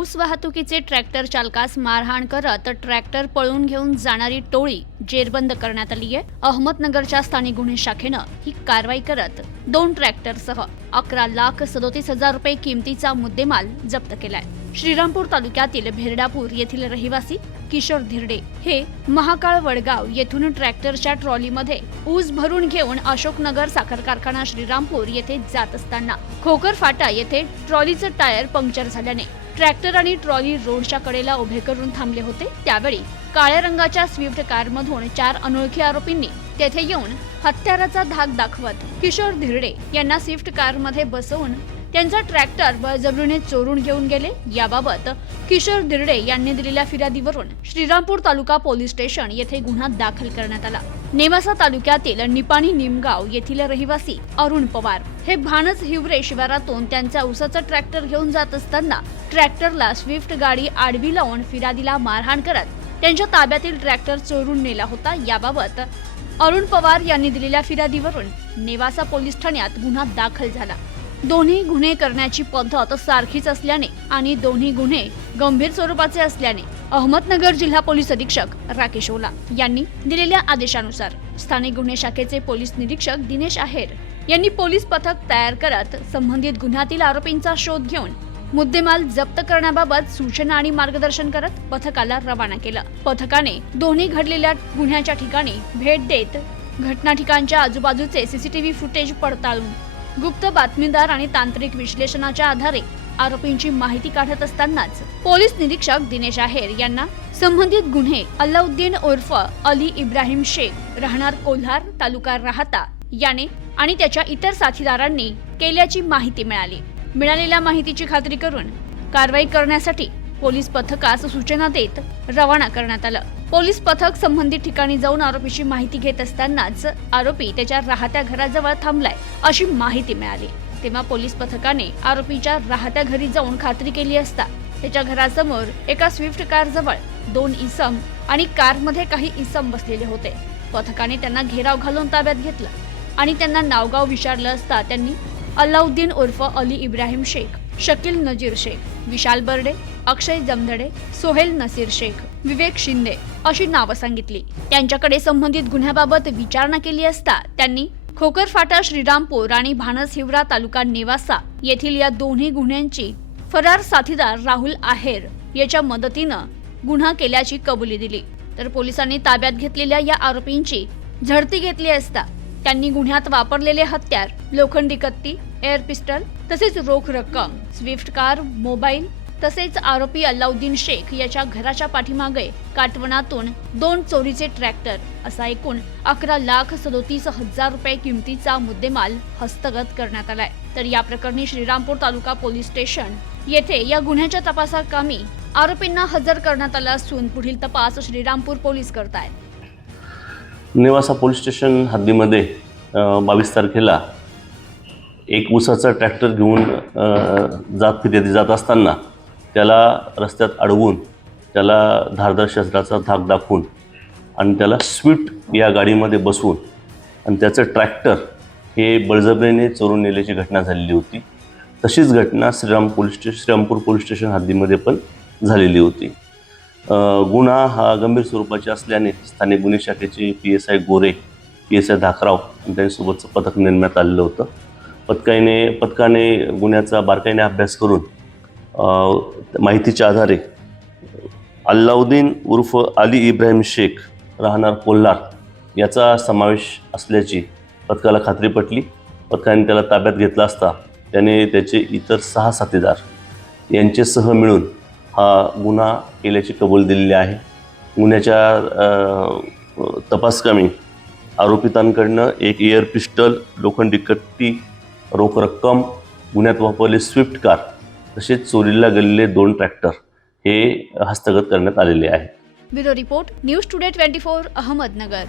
ऊस वाहतुकीचे ट्रॅक्टर चालकास मारहाण करत ट्रॅक्टर पळून घेऊन जाणारी टोळी जेरबंद करण्यात आली आहे. अहमदनगरच्या स्थानिक गुन्हे शाखेनं ही कारवाई करत दोन ट्रॅक्टरसह अकरा लाख सदोतीस हजार रुपये किमतीचा मुद्देमाल जप्त केलाय. श्रीरामपूर तालुक्यातील भेरडापूर येथील रहिवासी किशोर धिरडे हे महाकाळ वडगाव येथून ट्रॅक्टरच्या ट्रॉलीमध्ये ऊस भरून घेऊन अशोकनगर साखर कारखाना श्रीरामपूर येथे जात असताना खोकर फाटा येथे ट्रॉलीचं टायर पंक्चर झाल्याने ट्रॅक्टर आणि ट्रॉली रोडच्या कडेला उभे करून थांबले होते. त्यावेळी काळ्या रंगाच्या स्विफ्ट कारमधून चार अनोळखी आरोपींनी तेथे येऊन हत्याराचा धाक दाखवत किशोर धिरडे यांना स्विफ्ट कारमध्ये बसवून त्यांचा ट्रॅक्टर बळजबरीने चोरून घेऊन गेले. याबाबत किशोर दिर्डे यांनी दिलेल्या फिर्यादीवरून श्रीरामपूर तालुका पोलीस स्टेशन येथे गुन्हा दाखल करण्यात आला. नेवासा तालुक्यातील निपाणी निमगाव येथील रहिवासी अरुण पवार हे भानस हिवरे शिवारातून त्यांचा उसाचा ट्रॅक्टर घेऊन जात असताना ट्रॅक्टरला स्विफ्ट गाडी आडवी लावून फिर्यादीला मारहाण करत त्यांच्या ताब्यातील ट्रॅक्टर चोरून नेला होता. याबाबत अरुण पवार यांनी दिलेल्या फिर्यादीवरून नेवासा पोलीस ठाण्यात गुन्हा दाखल झाला. दोन्ही गुन्हे करण्याची पद्धत सारखीच असल्याने आणि दोन्ही गुन्हे गंभीर स्वरूपाचे असल्याने अहमदनगर जिल्हा पोलीस अधीक्षक राकेश ओला यांनी दिलेल्या आदेशानुसार स्थानिक गुन्हे शाखेचे पोलीस निरीक्षक दिनेश आहेर यांनी पोलीस पथक तयार करत संबंधित गुन्ह्यातील आरोपींचा शोध घेऊन मुद्देमाल जप्त करण्याबाबत सूचना आणि मार्गदर्शन करत पथकाला रवाना केलं. पथकाने दोन्ही घडलेल्या गुन्ह्याच्या ठिकाणी भेट देत घटना ठिकाणच्या आजूबाजूचे सीसीटीव्ही फुटेज पडताळून गुप्त बातमीदार आणि तांत्रिक विश्लेषणाच्या आधारे आरोपींची माहिती काढत असतानाच पोलीस निरीक्षक दिनेश आहेर यांना संबंधित गुन्हे अल्लाउद्दीन उर्फ अली इब्राहिम शेख राहणार कोल्हार तालुका राहता याने आणि त्याच्या इतर साथीदारांनी केल्याची माहिती मिळाली. मिळालेल्या माहितीची खात्री करून कारवाई करण्यासाठी पोलीस पथकास सूचना देत रवाना करण्यात आलं. पोलीस पथक संबंधित ठिकाणी जाऊन आरोपीची माहिती घेत असतानाच आरोपी त्याच्या राहत्या घराजवळ थांबलाय अशी माहिती मिळाली. तेव्हा पोलीस पथकाने आरोपीच्या राहत्या घरी जाऊन खात्री केली असता त्याच्या घरासमोर एका स्विफ्ट कार जवळ दोन इसम आणि कारमध्ये काही इसम बसलेले होते. पथकाने त्यांना घेराव घालून ताब्यात घेतलं आणि त्यांना नावगाव विचारलं असता त्यांनी अल्लाउद्दीन उर्फ अली इब्राहिम शेख शकील नजीर शेख विशाल बर्डे अक्षय जमधडे सोहेल नसीर शेख विवेक शिंदे अशी नावं सांगितली. त्यांच्याकडे संबंधित गुन्ह्याबाबत विचारणा केली असता त्यांनी खोकर फाटा श्रीरामपूर आणि भानस हिवरा तालुका नेवासा येथील या दोन्ही गुन्ह्यांची फरार साथीदार राहुल आहेर याच्या मदतीनं गुन्हा केल्याची कबुली दिली. तर पोलिसांनी ताब्यात घेतलेल्या या आरोपींची झडती घेतली असता त्यांनी गुन्ह्यात वापरलेले हत्यार लोखंडी कत्ती एअर पिस्टल तसेच रोख रक्कम स्विफ्ट कार मोबाईल तसेच आरोपी अल्लाउद्दीन शेख याच्या घराच्या पाठीमागे काटवणातून दोन चोरीचे ट्रॅक्टर असा एकूण अकरा लाख सदोतीस हजार रुपये किमतीचा मुद्देमाल हस्तगत करण्यात आलाय. तर या प्रकरणी श्रीरामपूर तालुका पोलीस स्टेशन येथे या गुन्ह्याच्या तपासाकामी आरोपींना हजर करण्यात आलं असून पुढील तपास श्रीरामपूर पोलीस करतायत. नेवासा पोलीस स्टेशन हद्दीमध्ये बावीस तारखेला एक ऊसाचा ट्रॅक्टर घेऊन जात फिर्यादी जात असताना त्याला रस्त्यात अडवून त्याला धारदार शस्त्राचा धाक दाखवून आणि त्याला स्वीट या गाडीमध्ये बसवून आणि त्याचं ट्रॅक्टर हे बळजबरीने चोरून नेल्याची घटना झालेली होती. तशीच घटना श्रीराम पोलीस स्टे श्रीरामपूर पोलीस स्टेशन हद्दीमध्ये पण झालेली होती. गुन्हा हा गंभीर स्वरूपाचे असल्याने स्थानिक गुन्हे शाखेचे P S I Gore P S I Dhakrao त्यांच्यासोबतचं पथक नेमण्यात आलेलं होतं. पथकाने पथकाने गुन्ह्याचा बारकाईने अभ्यास करून माहितीच्या आधारे अल्लाउद्दीन उर्फ अली इब्राहिम शेख राहणार कोल्हार याचा समावेश असल्याची पथकाला खात्री पटली. पथकाने त्याला ताब्यात घेतला असता त्याने त्याचे इतर सहा साथीदार यांचेसह मिळून हा गुन्हा केल्याची कबूल दिलेली आहे. गुन्ह्याच्या तपासकामी आरोपितांकडनं एक एअर पिस्टल लोखंडी कट्टी रोख रक्कम गुन्ह्यात वापरले स्विफ्ट कार तसेच चोरीला गेलेले दोन ट्रॅक्टर हे हस्तगत करण्यात आलेले आहे bureau report news today twenty four Ahmednagar.